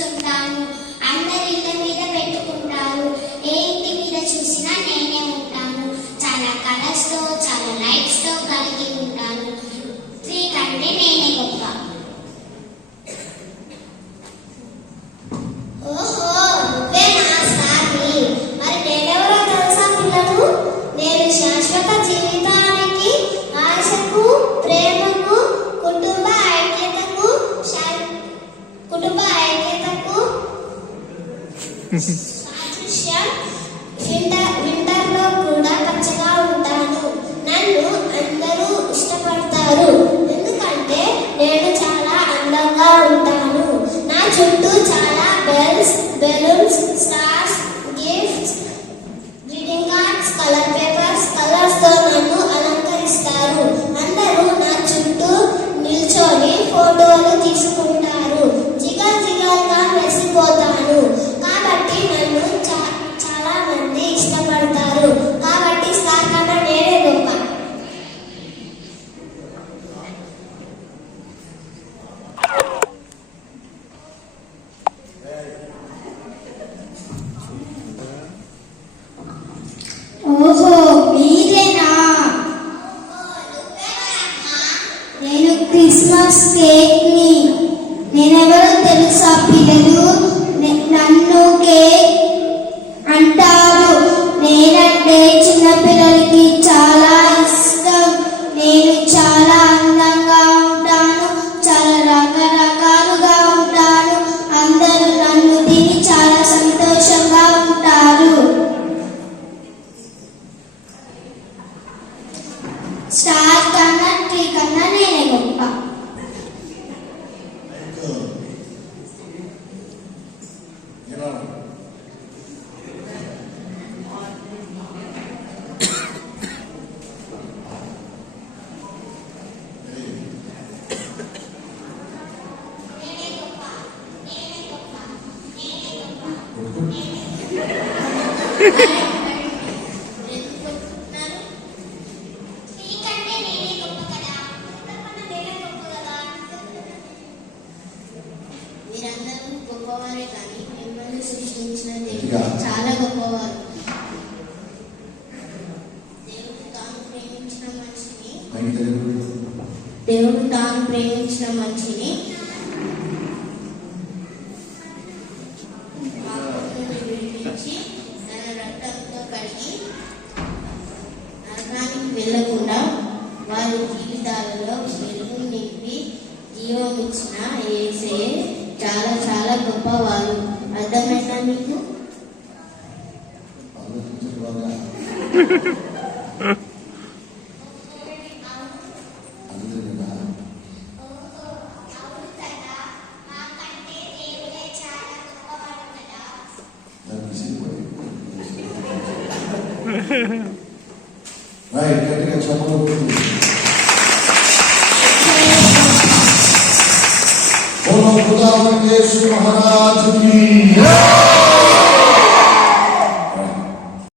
చేస్తుంటాను. అందరి ఇళ్ళ మీద పెట్టుకుంటారు. ఏ ఇంటి మీద చూసినా నేనే ఉంటాను. చాలా కలర్స్ తో చాలా లైట్స్ తో కలిగి ఉంటాను. 3 కంటే నేనే గొప్ప. ఓహో, నువ్వేనా సామి? మరి నేనెవరో తెలుసా పిల్లలు? నేను శాశ్వత జీవితానికి, ఆశకు, ప్రేమకు, కుటుంబ ఐక్యతకు సాదృశ్యం. వింటర్లో కూడా పచ్చగా ఉంటాను. నన్ను అందరూ ఇష్టపడతారు ఎందుకంటే నేను చాలా అందంగా ఉంటాను. నా చుట్టూ చాలా bells, balloons, stars, gifts, greeting cards, colour papers, colours తో నన్ను అలంకరిస్తారు. అందరూ నా చుట్టూ నిల్చొని ఫోటోలు తీసుకుంటారు. జిగల్జిగల్గా మెరిసిపోతాను కాబట్టి నన్ను చాలా మంది ఇష్టపడతారు. కాబట్టి స్టార్ కన్నా నేనే గొప్ప. ఓహో, మీరేనా? నేను క్రిస్మస్ కేక్ ని. నేనెవరో తెలుసా పిల్లలు? నన్ను కేక్ అంటారు. నేనంటే చిన్నపిల్లలకి చాలా ఇష్టం. నేను చాలా అందంగా ఉంటాను. చాలా రకరకాలుగా ఉంటాను. అందరూ నన్ను తిని చాలా సంతోషంగా ఉంటారు. స్టార్ కన్నా 3 కన్నా నేనే గొప్ప. మీరందరూ గొప్పవారే కానీ మిమ్మల్ని సృష్టించిన దేవుడు చాలా గొప్పవారు. దేవుడు తాను ప్రేమించిన మనిషిని విడిపించి తన రక్తంతో కడిగి నరకానికి వెళ్లకుండా వారి జీవితాలలో వెలుగు నింపి జీవం ఇచ్చిన యేసే చాలా చాలా గొప్పవారు. అర్థమైందా మీకు? రైట్, గట్టిగా చెప్పండి.